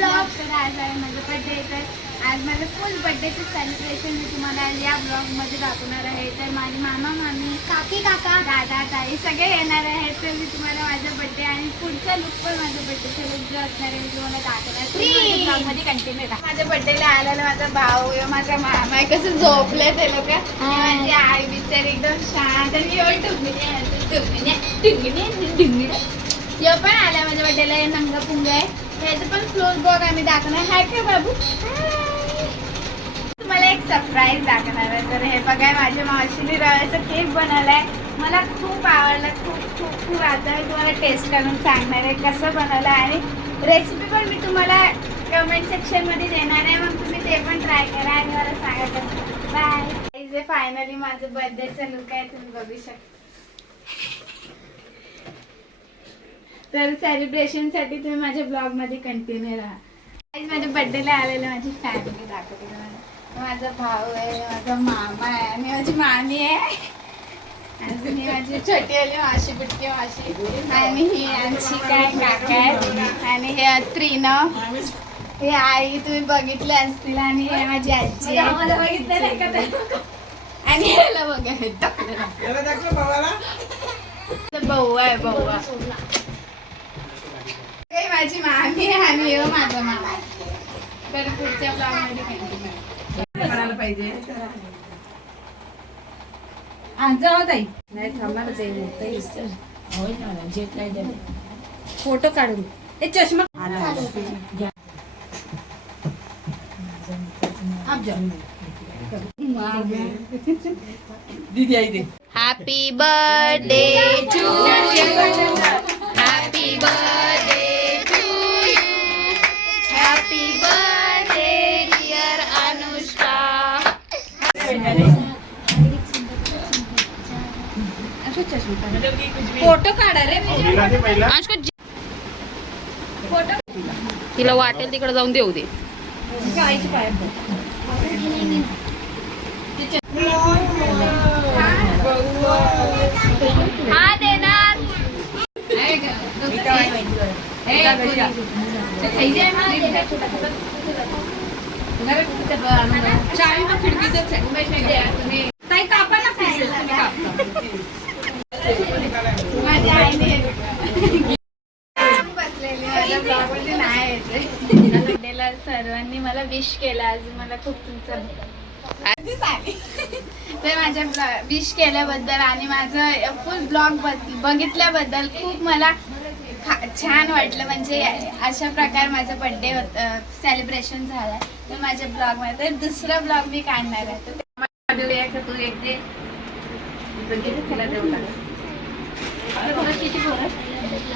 Blog. तर आज आहे माझा बर्थडे. तर आज माझं फुल बर्थडेचं सेलिब्रेशन मी तुम्हाला या ब्लॉगमध्ये दाखवणार आहे. तर माझे मामा मामी काकी काका दादा ताई सगळे येणार आहेत. तर मी तुम्हाला माझा बर्थडे आणि पुढचा लुक पण माझा बर्थडेचा लुक जो असणार आहे मी तुम्हाला दाखवणार ब्लॉगमध्ये कंटिन्यू करा. माझ्या बर्थडेला आलेला माझा भाऊ माझा मामा आहे. कसं झोपले ते लोक. माझी आई बिचारी एकदम शांत आणि यो पण आला माझ्या बर्थडेला. हे नंगा पुंगा आहे. ह्याचं पण फ्लोर ब्लॉग आम्ही दाखवणार. हाय का बाबू? तुम्हाला एक सरप्राईज दाखवणार आहे. तर हे बघा माझ्या मावशीने रव्याचा केक बनवलाय. मला खूप आवडला. खूप आता मी तुम्हाला टेस्ट करून सांगणार आहे कसं बनवलं आणि रेसिपी पण मी तुम्हाला कमेंट सेक्शन मध्ये देणार आहे. मग तुम्ही ते पण ट्राय करा आणि मला सांगा कसं. बाय. जे फायनली माझं बर्थडेचं लुक आहे तुम्ही बघू शकता. तर सेलिब्रेशनसाठी तुम्ही माझ्या ब्लॉगमध्ये कंटिन्यू राहा. आज माझ्या बर्थडेला आलेलं माझी फॅमिली दाखवते तुम्हाला. माझा भाऊ आहे, माझा मामा आहे आणि माझी मामी आहे. अजून ही माझी छोटी आली मावशी बुटकी मावशी आणि ही अंशिका आहे काका आहे आणि हे त्रिनव हे आई तुम्ही बघितले असतील आणि हे माझी आजी आहे. बघितलं नाही का? आणि याला बघा भाऊ आहे भाऊ काही माझी मामी आहे आणि हे माझा मामा. तर पुढच्या ब्लॉगमध्ये कंटिन्यू करायला पाहिजे. जाऊ ताई नाही थांबा फोटो काढून एक चष्मा दीदी आई दे. Happy birthday to you. Happy birthday to you. Happy birthday dear Anushka. Photo काढा रे फोटो. तिला वाटेल तिकडे जाऊन देऊ दे. हा देणार. चावी मग खिडकीतच आहे. ताई कापा ना पीसेस तुम्ही कापता. माझ्या आईने बसलेली माझ्या ब्लॉगमध्ये नाही येते. बर्थडेला सर्वांनी मला विश केलं. अजून मला खूप तुमचं तर माझ्या विश केल्याबद्दल आणि माझं फुल ब्लॉग बघितल्याबद्दल खूप मला छान वाटलं. म्हणजे अशा प्रकारे माझा बर्थडे सेलिब्रेशन झालं तर माझ्या ब्लॉगमध्ये. तर दुसरा ब्लॉग मी काढणार आहे. तर तू एक दे त्याला देऊ लागेल.